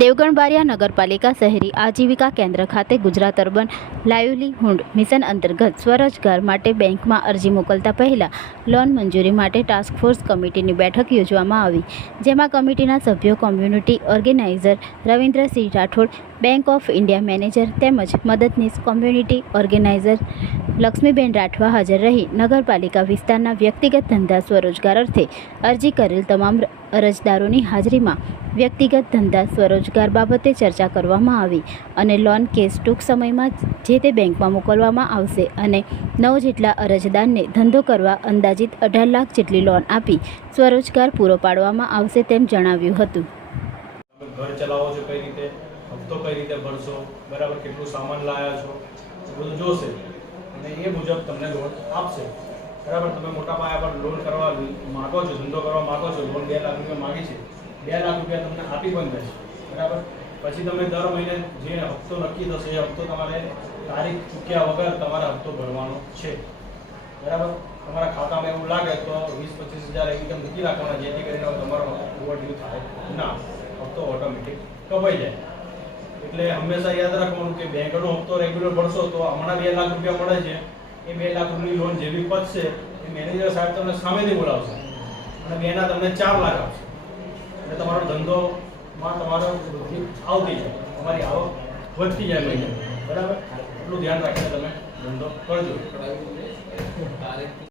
દેવગણ બારિયા નગરપાલિકા શહેરી આજીવિકા કેન્દ્ર ખાતે ગુજરાત અર્બન લાઇવલીહુડ મિશન અંતર્ગત સ્વરોજગાર માટે બેંકમાં અરજી મોકલતા પહેલા લોન મંજૂરી માટે ટાસ્ક ફોર્સ કમિટીની બેઠક યોજવામાં આવી, જેમાં કમિટીના સભ્યો community organizer Ravindrasinh Rathod, bank of India manager તેમજ મદદનીશ કોમ્યુનિટી ઓર્ગેનાઇઝર લક્ષ્મીબેન રાઠવા હાજર રહી. નગરપાલિકા વિસ્તારના વ્યક્તિગત ધંધા સ્વરોજગાર અર્થે અરજી કરેલ તમામ અરજદારોની હાજરીમાં વ્યક્તિગત ધંધા, સ્વરોજગાર બાબતે ચર્ચા કરવામાં આવી અને લોન કેસ ટૂંક સમયમાં જે તે બેંકમાં મોકલવામાં આવશે અને નવ જેટલા અરજદારને ધંધો કરવા અંદાજિત અઢાર લાખ જેટલી લોન આપી સ્વરોજગાર પૂરો પાડવામાં આવશે તેમ જણાવ્યું હતું. ઘર ચલાવો છો કઈ રીતે? હપ્તો કઈ રીતે ભરશો? બરાબર, કેટલું સામાન લાવ્યા છો? બધું જોશે અને એ મુજબ તમને લોન આપશે. બરાબર, તમે મોટા પાયા પર લોન કરવા માગો છો, ધંધો કરવા માગો છો લોન બે લાખ રૂપિયા માગી છે, બે લાખ રૂપિયા તમને આપી પણ દેશે બરાબર? પછી તમે દર મહિને જે હપ્તો નક્કી થશે, એ હપ્તો તમારે તારીખ ચૂક્યા વગર તમારે હપ્તો ભરવાનો છે, બરાબર? તમારા ખાતામાં એવું લાગે તો વીસ પચીસ હજાર એકદમ મૂકી રાખવાના, જેથી કરીને તમારો ઓવરડ્યુ થાય ના, હપ્તો ઓટોમેટિક કપાઈ જાય. એટલે હંમેશા યાદ રાખવાનું કે બેંકનો હપ્તો રેગ્યુલર ભરશો તો હમણાં બે લાખ રૂપિયા મળે છે એ બે લાખની લોન લોન જેવી પતશે, એ મેનેજર સાહેબ તમને સામેથી બોલાવશે. અને બેના તમને ચાર લાખ આપશે. એટલે તમારો ધંધોમાં તમારો વૃદ્ધિ આવતી જાય. તમારી આવક વધતી જાય મહિને. બરાબર? એટલું ધ્યાન રાખીને તમે ધંધો કરજો.